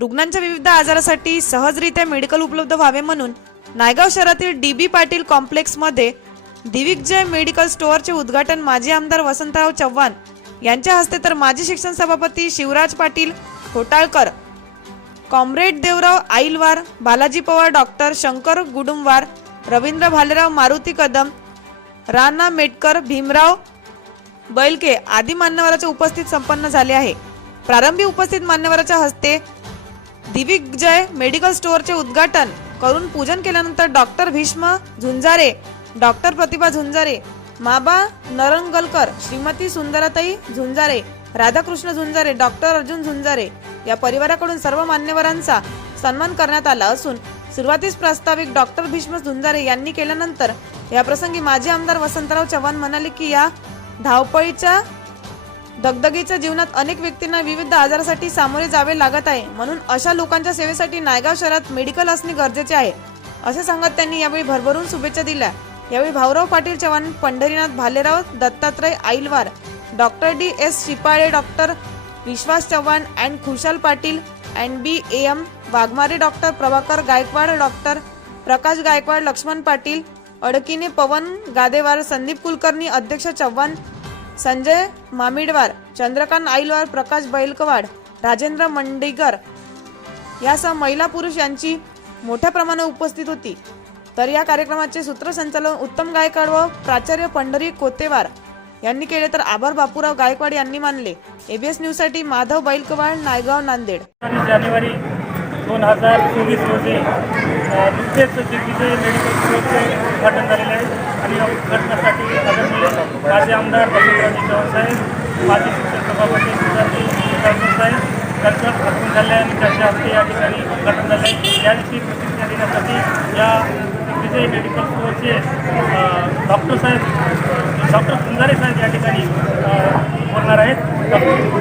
रुग्णांच्या विविध आजारासाठी सहजरित्या मेडिकल उपलब्ध व्हावे म्हणून नायगाव शहरातील डी बी पाटील कॉम्प्लेक्समध्ये दिविगजय मेडिकल स्टोअरचे उद्घाटन माजी आमदार वसंतराव चव्हाण यांच्या हस्ते तर माजी शिक्षण सभापती शिवराज पाटील होटाळकर कॉम्रेड देवराव आईलवार बालाजी पवार डॉक्टर शंकर गुडुमवार रवींद्र भालेराव मारुती कदम राणा मेटकर भीमराव बैलके आदी मान्यवराच्या उपस्थित संपन्न झाले आहे. प्रारंभी उपस्थित मान्यवराच्या हस्ते दिविगजय मेडिकल स्टोअरचे उद्घाटन. करून पूजन केल्यानंतर doctor Bhishma Jhunjare doctor Pratibha Jhunjare Maba Narangalkar Shrimati Sundartai Jhunjare Radhakrishna Jhunjare doctor Arjun Jhunjare या परिवाराकडून सर्व मान्यवरांचा सन्मान करण्यात आला असून सुरुवातीस प्रास्ताविक डॉक्टर भीष्म झुंजारे यांनी केल्यानंतर या प्रसंगी माजी आमदार वसंतराव चव्हाण म्हणाले की या धावपळीच्या दगदगीच्या जीवनात अनेक व्यक्तींना विविध आजारासाठी सामोरे जावे लागत आहे म्हणून अशा लोकांच्या सेवेसाठी नायगाव शहरात मेडिकल असणे गरजेचे आहे. असे सांगत त्यांनी यावेळी भरभरून शुभेच्छा दिल्या. यावेळी Bhaurao Patil Chavan Pandharinath Bhalerao Dattatray Ailwar doctor D S Shipale doctor Vishwas Chavan and Khushal Patil and B A M Waghmare doctor Prabhakar Gaikwad doctor Prakash Gaikwad Laxman Patil Adkine Pawan Gadewar Sandeep Kulkarni अध्यक्ष चव्हाण संजय मामिडवार चंद्रकांत आईलवार प्रकाश बैलकवाड राजेंद्र मंडेकर यासह महिला पुरुष यांची मोठ्या प्रमाणात उपस्थित होती. तर या कार्यक्रमाचे सूत्रसंचालन उत्तम गायकवाड व प्राचार्य पंढरी कोतेवार यांनी केले तर आभार बापूराव गायकवाड यांनी मानले. एबीएस न्यूजसाठी माधव बैलकवाड नायगाव नांदेड. जानेवारी दोन हजार चोवीस रोजी नुकतेच दिग्विजय मेडिकल स्टोअरचे उद्घाटन झालेले आहे आणि या उद्घाटनासाठी आदरणीय माजी आमदार वसंतरावजी चव्हाण साहेब माजी शिक्षक सभापती सुधाजी साहेब त्यांचं आगमन झाले आहे आणि त्यांच्या हस्ते या ठिकाणी उद्घाटन झाले आहे दिवशी प्रतिक्रिया देण्यासाठी या विजय मेडिकल स्टोअरचे डॉक्टर साहेब डॉक्टर सुंदारे साहेब या ठिकाणी बोलणार आहेत. डॉक्टर